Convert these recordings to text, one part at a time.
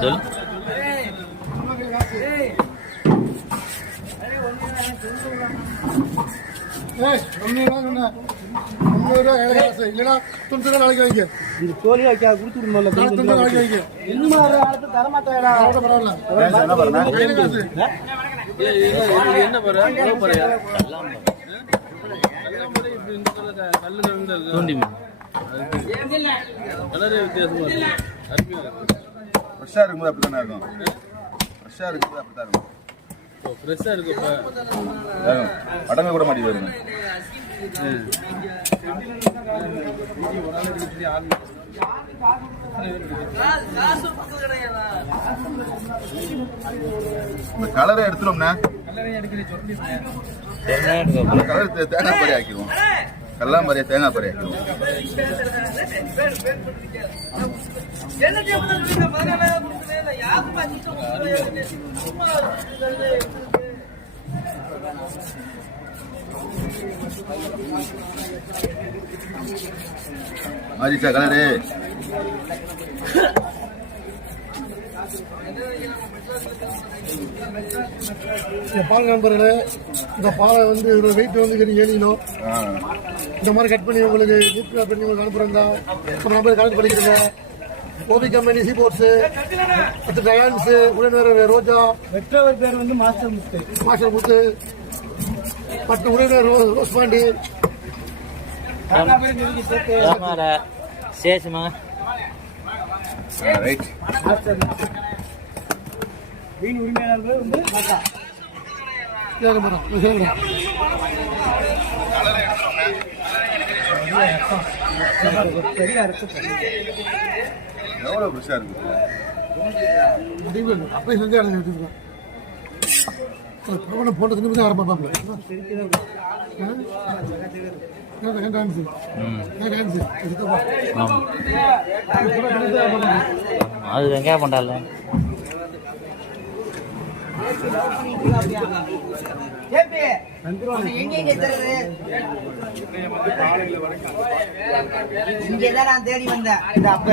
சொல். இந்த கோழி வைக்க பரவாயில்ல காசு என்ன பாரு எவ்வளோ பாருயா எல்லாம் பாரு இப்படி இந்த கல்லு கல்லு கலந்து இருக்கு தூண்டி மீன். கலரே வித்தியாசமா இருக்கு. அருமையா இருக்கு. ஃப்ரெஷ்ஷாக இருக்கும்போது அப்படி தானே இருக்கும்? ஃப்ரெஷ்ஷாக இருக்கும்போது அப்படி தான் இருக்கும் ஃப்ரெஷ்ஷாக இருக்கு இப்போ. அதான் அடங்க கூட மாட்டேங்குது வருங்க இந்த கலரை எடுத்துட்டோம்னா அந்த கலர் தே- தேங்காய் பாரி ஆக்கிடுவோம். கல்லா மாதிரியா தேங்காய் ஆக்கிடுவோம் மாறிச்சா கலரு. பால் நண்பர்களே இந்த பாலை வந்து இதோட வெயிட் வந்து ஏழு கிலோ இந்த மாதிரி கட் பண்ணி உங்களுக்கு கூப்பிட்டு பண்ணி உங்களுக்கு அனுப்புறதா நம்ம நம்பர் கனெக்ட் பண்ணிக்கிறோங்க ஓபி கம்பெனி சி போர்ட்ஸு அடுத்து டயான்ஸு உடனே ரோஜா பெற்றவர் பேர் வந்து மாஸ்டர் முத்து. மாஸ்டர் முத்து மற்றும் உடனே ரோ ரோஸ் பாண்டி. சேஷமா. மீன் உரிமையாளர் பேர் வந்து ஏகமரம் சேகரம் பெரிய எவ்வளோ ஃப்ரெஷ்ஷாக இருக்கு முடிவு அப்படியே செஞ்சு அடைஞ்சு வச்சுருக்கோம் ஒரு பிரபலம் போட்ட தின்னு தான் ஆரம்பிப்பாங்க டான்ஸு டான்ஸு அது வெங்காயம் பண்ணால இங்கதான் நான் தேடி வந்தேன் அப்ப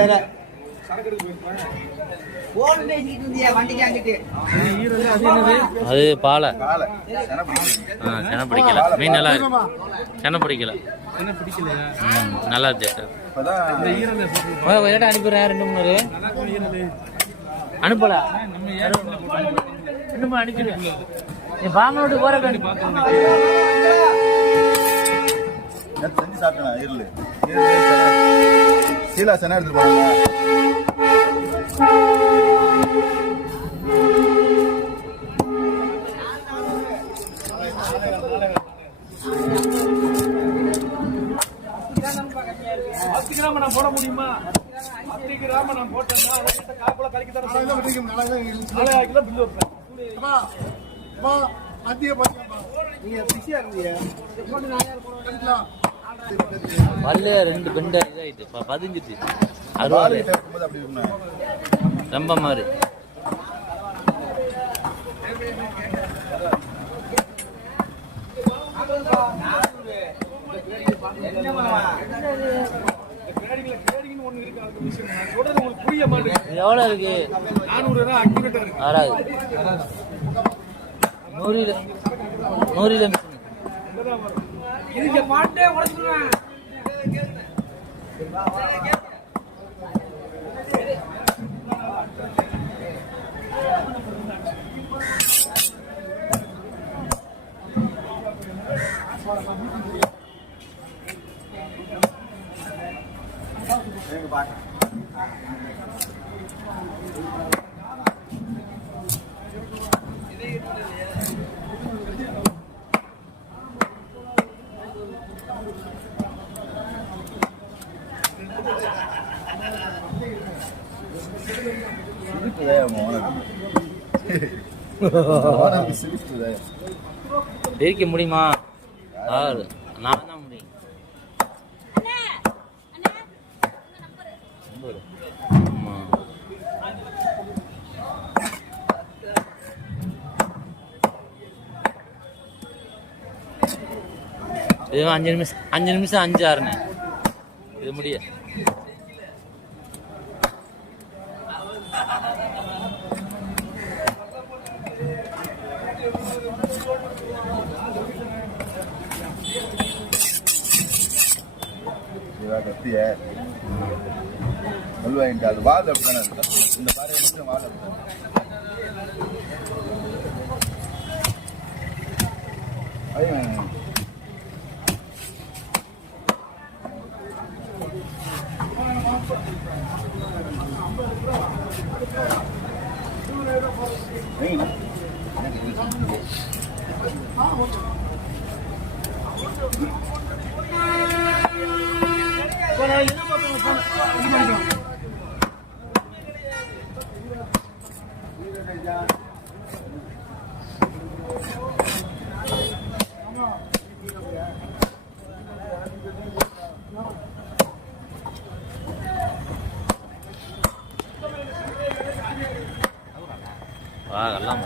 அது பாலை. ஆ செனை பிடிக்கல. மீன் நல்லா இருக்கு. செனை பிடிக்கல. நல்லா இருக்கு. அனுப்பிடுறேன். ரெண்டு மூணு. அனுப்பல? மூணு அனுப்பிடுவேன் நீ பாமனோட்டு போற கண்டி செஞ்சு சாப்பிட்டேன் ஈரல் ஈரல் சீலா சென பத்து கிராம நான் போட முடியுமா? பத்து கிராம நான் போட்டேன்னா காக்குல கலக்கி தர நாலாயிரம் கிலோ பில்லு வைப்பேன் பாத்தியாப்பா நீங்க பிஸியா இருந்தீங்க பல்லு ரெண்டு பெண்ட இதாயிட்டு ப- பதிஞ்சிட்டு அறுபது ரொம்ப மாதிரி புரிய எவ்வளோ இருக்கு? நானூறு நூறில் நூறில் மிஷின் பிரிக்க முடியுமா? நான் தான் முடியும். ஆமா. இது அஞ்சு நிமிஷம் அஞ்சு நிமிஷம் அஞ்சு ஆறுண்ணே இது முடிய இவா கத்திய சொல்லுவாங்க அது வால் அப்படின்னா இந்த பாறையை மட்டும் வால் அப்படித்தானே Thank you. வா எல்லாம்